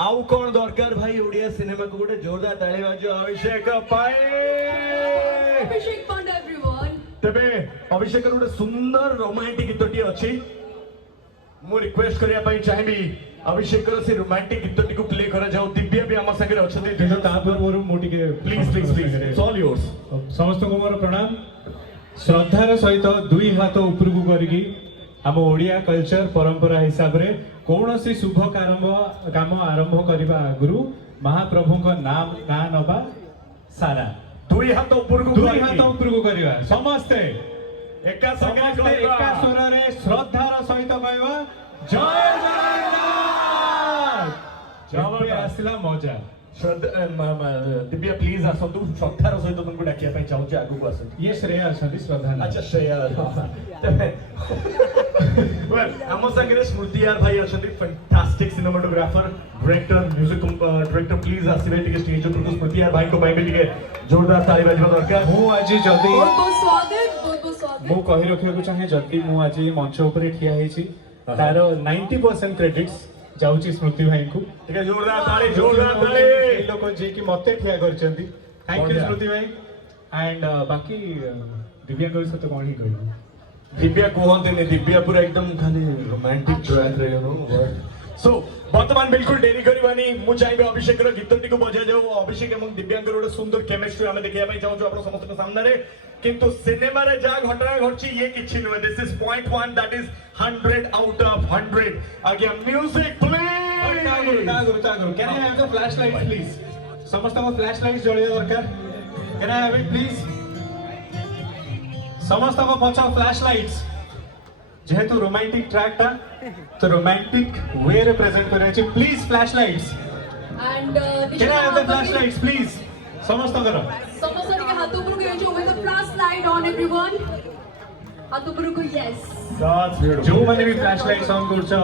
आउ कौन दरकार भाई ओडिया सिनेमा को गोटे जोरदार ताली बाजो अभिषेक पाए Abhishek Panda everyone. तबे अभिषेक गोटे सुंदर रोमांटिक गीतटी अछि मु रिक्वेस्ट करिया पई चाहिबी अभिषेक से रोमांटिक गीतटी को प्ले करा जाऊ दिव्या भी हम संगे अछते କିନ୍ତୁ ତାପରେ ମୋର ମୁଁ ଟିକେ please please please it's all yours ସମସ୍ତଙ୍କୁ ମୋର ପ୍ରଣାମ ଶ୍ରଦ୍ଧାର ସହିତ ଦୁଇ ହାତ ଉପରକୁ କରିକି ଆମ ଓଡ଼ିଆ କଲଚର ପରମ୍ପରା ହିସାବରେ କୌଣସି ଶୁଭ କାମ ଆରମ୍ଭ କରିବା ଆଗରୁ ମହାପ୍ରଭୁଙ୍କ ନାଁ ନବା ସାରା दुई हाथ ऊपर को ଦୁଇ ହାତ ଉପରକୁ କରିବା ସମସ୍ତେ एका ସମସ୍ତେ ଏକା ସ୍ୱରରେ ଶ୍ରଦ୍ଧାର ସହିତ କହିବା ଜୟ ଜଗନ୍ନାଥ ଯେବେ ଆସିଲା ମଜା दिव्या प्लीज आसतु श्रद्धार सहित तुमको डाकिया पई चाहूची आगु को आसतु ये श्रेया अछंती श्रद्धा नहीं। अच्छा श्रेया वेल हम संगे स्मृति यार भाई अछंती fantastic cinematographer director music director please आसीबे टिके स्टेज ऊपर को स्मृति यार भाई को पई टिके जोरदार ताली बजवा दरकार ମୁଁ ଆଜି ଯଦି बहुत स्वागत ମୁଁ କହି ରଖିବାକୁ ଚାହେଁ ଯଦି ମୁଁ ଆଜି ମଞ୍ଚ ଉପରେ ଠିଆ ହେଇଛି ତାର 90% କ୍ରେଡିଟ୍ସ ଯାଉଛି ସ୍ମୃତି ଭାଇଙ୍କୁ टिके जोरदार ताली ଲୋକ ଯିଏ କି ମତେ ଠିଆ କରିଛନ୍ତି ଥ୍ୟାଙ୍କ ୟୁ ସ୍ମୃତି ଭାଇ एंड बाकी दिव्यांग सहित कौन ही कहूँ दिव्या कहते नहीं दिव्या पूरा एकदम खाली रोमांटिक ट्रैक रे यू नो सो वर्तमान बिल्कुल डेरी करबानी मु चाहिबे अभिषेक रो गीतटी को बजा जाऊ अभिषेक एवं दिव्यांग रो सुंदर केमिस्ट्री हमें देखिया पई चाहू आपण समस्त के सामने रे किंतु सिनेमा रे जा घटना घटची ये किछि नुहे this is 0.1 that is 100 out of 100 again music please can I have the flash light please समस्त को फ्लैश लाइट जळिया दरकार can I have it please समस्त को पछ फ्लैश लाइट्स जेहेतु रोमांटिक ट्रैक था तो रोमांटिक वे रे प्रेजेंट करे छी please flash lights and can I have the flash lights please समस्त करो समस्त के हाथ ऊपर को जो with the flash light on everyone हाथ ऊपर को yes दैट्स ब्यूटीफुल जो मैंने भी फ्लैश लाइट्स ऑन करछो